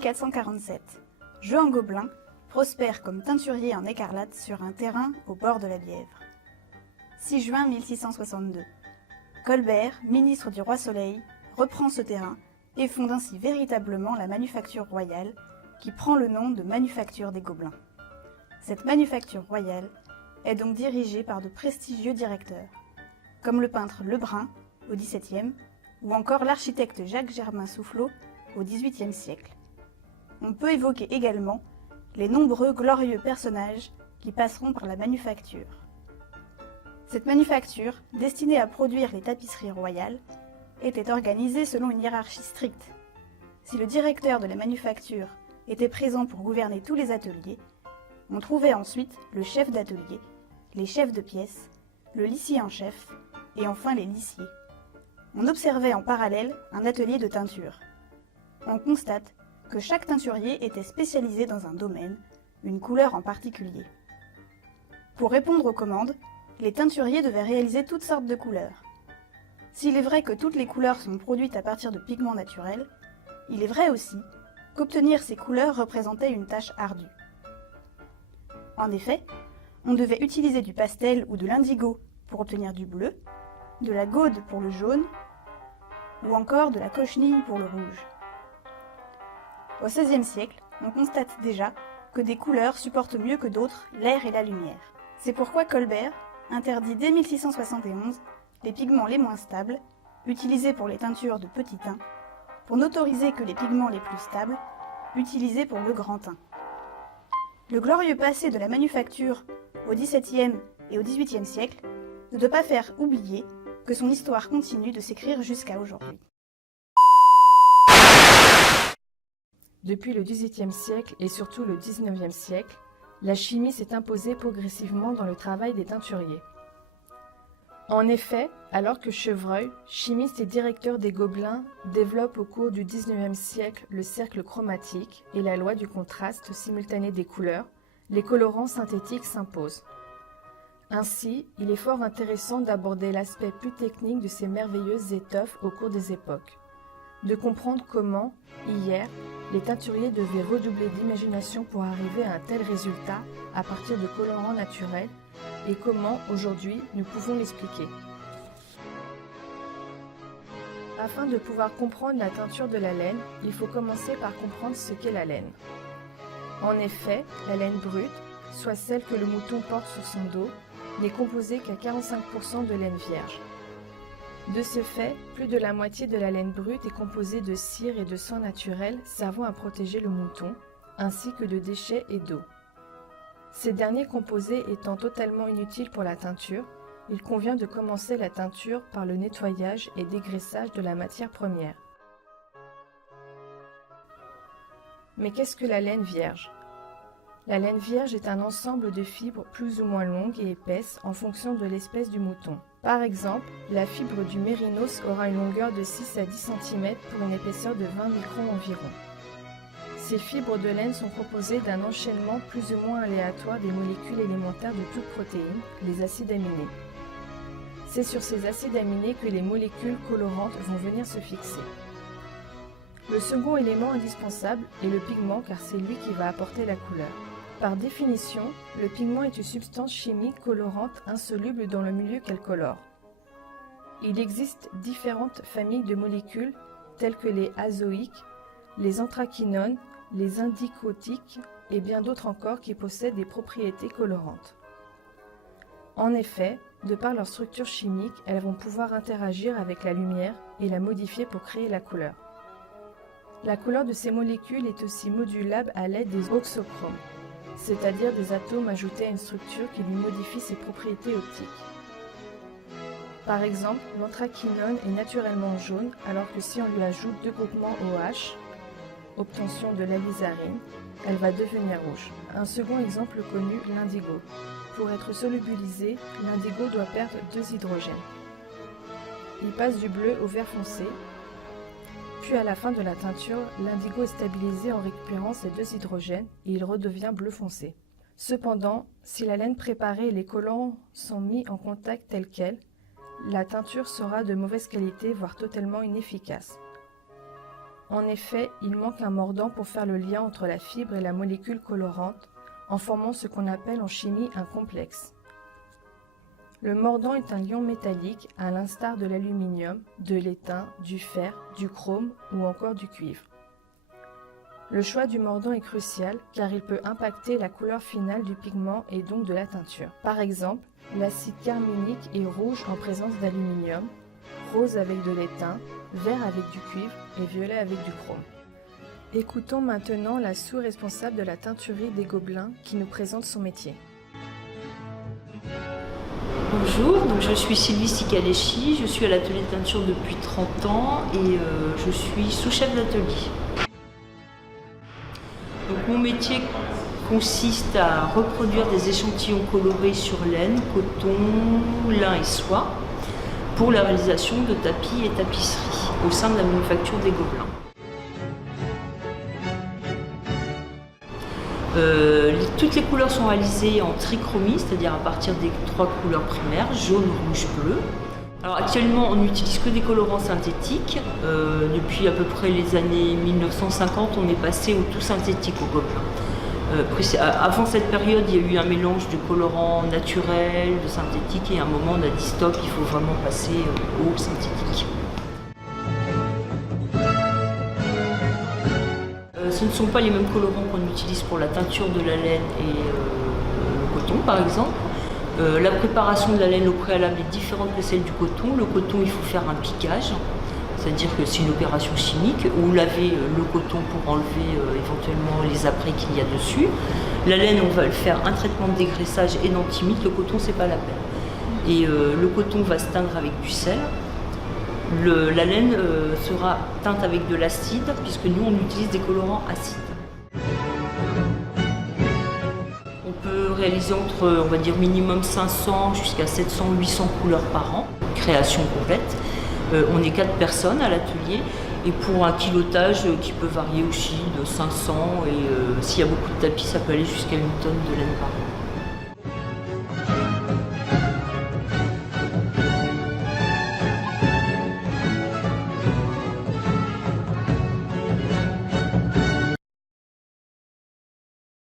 1447. Jehan Gobelin prospère comme teinturier en écarlate sur un terrain au bord de la Bièvre. 6 juin 1662. Colbert, ministre du roi Soleil, reprend ce terrain et fonde ainsi véritablement la manufacture royale qui prend le nom de Manufacture des Gobelins. Cette manufacture royale est donc dirigée par de prestigieux directeurs, comme le peintre Lebrun au XVIIe ou encore l'architecte Jacques-Germain Soufflot au XVIIIe siècle. On peut évoquer également les nombreux glorieux personnages qui passeront par la manufacture. Cette manufacture, destinée à produire les tapisseries royales, était organisée selon une hiérarchie stricte. Si le directeur de la manufacture était présent pour gouverner tous les ateliers, on trouvait ensuite le chef d'atelier, les chefs de pièce, le lissier en chef et enfin les lissiers. On observait en parallèle un atelier de teinture. On constate que chaque teinturier était spécialisé dans un domaine, une couleur en particulier. Pour répondre aux commandes, les teinturiers devaient réaliser toutes sortes de couleurs. S'il est vrai que toutes les couleurs sont produites à partir de pigments naturels, il est vrai aussi qu'obtenir ces couleurs représentait une tâche ardue. En effet, on devait utiliser du pastel ou de l'indigo pour obtenir du bleu, de la gaude pour le jaune, ou encore de la cochenille pour le rouge. Au XVIe siècle, on constate déjà que des couleurs supportent mieux que d'autres l'air et la lumière. C'est pourquoi Colbert interdit dès 1671 les pigments les moins stables, utilisés pour les teintures de petit teint, pour n'autoriser que les pigments les plus stables, utilisés pour le grand teint. Le glorieux passé de la manufacture au XVIIe et au XVIIIe siècle ne doit pas faire oublier que son histoire continue de s'écrire jusqu'à aujourd'hui. Depuis le XVIIIe siècle et surtout le XIXe siècle, la chimie s'est imposée progressivement dans le travail des teinturiers. En effet, alors que Chevreuil, chimiste et directeur des Gobelins, développe au cours du XIXe siècle le cercle chromatique et la loi du contraste simultané des couleurs, les colorants synthétiques s'imposent. Ainsi, il est fort intéressant d'aborder l'aspect plus technique de ces merveilleuses étoffes au cours des époques, de comprendre comment, hier, les teinturiers devaient redoubler d'imagination pour arriver à un tel résultat à partir de colorants naturels et comment, aujourd'hui, nous pouvons l'expliquer. Afin de pouvoir comprendre la teinture de la laine, il faut commencer par comprendre ce qu'est la laine. En effet, la laine brute, soit celle que le mouton porte sur son dos, n'est composée qu'à 45% de laine vierge. De ce fait, plus de la moitié de la laine brute est composée de cire et de sang naturel servant à protéger le mouton, ainsi que de déchets et d'eau. Ces derniers composés étant totalement inutiles pour la teinture, il convient de commencer la teinture par le nettoyage et dégraissage de la matière première. Mais qu'est-ce que la laine vierge ? La laine vierge est un ensemble de fibres plus ou moins longues et épaisses en fonction de l'espèce du mouton. Par exemple, la fibre du mérinos aura une longueur de 6 à 10 cm pour une épaisseur de 20 microns environ. Ces fibres de laine sont composées d'un enchaînement plus ou moins aléatoire des molécules élémentaires de toute protéine, les acides aminés. C'est sur ces acides aminés que les molécules colorantes vont venir se fixer. Le second élément indispensable est le pigment car c'est lui qui va apporter la couleur. Par définition, le pigment est une substance chimique colorante insoluble dans le milieu qu'elle colore. Il existe différentes familles de molécules telles que les azoïques, les anthraquinones, les indicotiques et bien d'autres encore qui possèdent des propriétés colorantes. En effet, de par leur structure chimique, elles vont pouvoir interagir avec la lumière et la modifier pour créer la couleur. La couleur de ces molécules est aussi modulable à l'aide des oxochromes, c'est-à-dire des atomes ajoutés à une structure qui lui modifie ses propriétés optiques. Par exemple, l'anthraquinone est naturellement jaune, alors que si on lui ajoute 2 groupements OH, obtention de l'alizarine, elle va devenir rouge. Un second exemple connu, l'indigo. Pour être solubilisé, l'indigo doit perdre 2 hydrogènes. Il passe du bleu au vert foncé, puis à la fin de la teinture, l'indigo est stabilisé en récupérant ces 2 hydrogènes et il redevient bleu foncé. Cependant, si la laine préparée et les collants sont mis en contact tels quels, la teinture sera de mauvaise qualité, voire totalement inefficace. En effet, il manque un mordant pour faire le lien entre la fibre et la molécule colorante, en formant ce qu'on appelle en chimie un complexe. Le mordant est un lion métallique, à l'instar de l'aluminium, de l'étain, du fer, du chrome ou encore du cuivre. Le choix du mordant est crucial car il peut impacter la couleur finale du pigment et donc de la teinture. Par exemple, l'acide carminique est rouge en présence d'aluminium, rose avec de l'étain, vert avec du cuivre et violet avec du chrome. Écoutons maintenant la sous-responsable de la teinturerie des Gobelins qui nous présente son métier. Bonjour, donc je suis Sylvie Sicaleschi, je suis à l'atelier de teinture depuis 30 ans et je suis sous-chef d'atelier. Donc mon métier consiste à reproduire des échantillons colorés sur laine, coton, lin et soie pour la réalisation de tapis et tapisseries au sein de la manufacture des Gobelins. Toutes les couleurs sont réalisées en trichromie, c'est-à-dire à partir des 3 couleurs primaires, jaune, rouge, bleu. Alors actuellement, on n'utilise que des colorants synthétiques. Depuis à peu près les années 1950, on est passé au tout synthétique au Gobelin. Avant cette période, il y a eu un mélange de colorants naturels, de synthétiques, et à un moment, on a dit stop, il faut vraiment passer au synthétique. Ce ne sont pas les mêmes colorants qu'on utilise pour la teinture de la laine et le coton par exemple. La préparation de la laine au préalable est différente que celle du coton. Le coton, il faut faire un piquage, c'est-à-dire que c'est une opération chimique où laver le coton pour enlever éventuellement les apprêts qu'il y a dessus. La laine, on va faire un traitement de dégraissage et d'antimite. Le coton, c'est pas la peine. Et le coton va se teindre avec du sel. La laine sera teinte avec de l'acide, puisque nous on utilise des colorants acides. On peut réaliser entre, on va dire, minimum 500 jusqu'à 700-800 couleurs par an, création complète. On est 4 personnes à l'atelier et pour un kilotage qui peut varier aussi de 500 et s'il y a beaucoup de tapis, ça peut aller jusqu'à 1 tonne de laine par an.